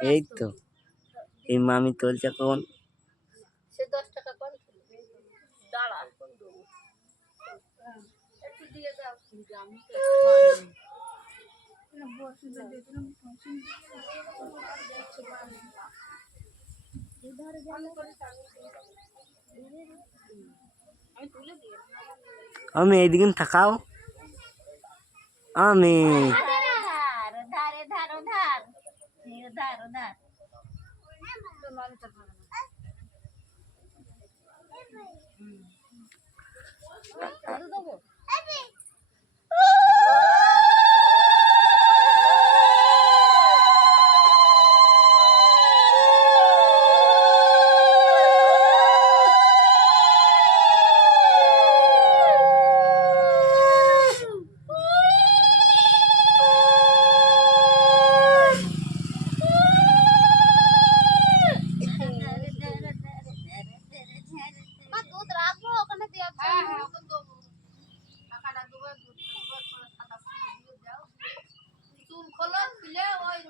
এই তো এই মামি তুলছে কখন সে 10 টাকা কম দাঁড়া একটু দিয়ে দাও আমি এইদিকে থাকাও আমি ধারে ধার ধার ধার ধার দুধ রাখবো ওখানে দিয়ে টাকাটা দেবো দুধ চুল খোলো খুলে ওই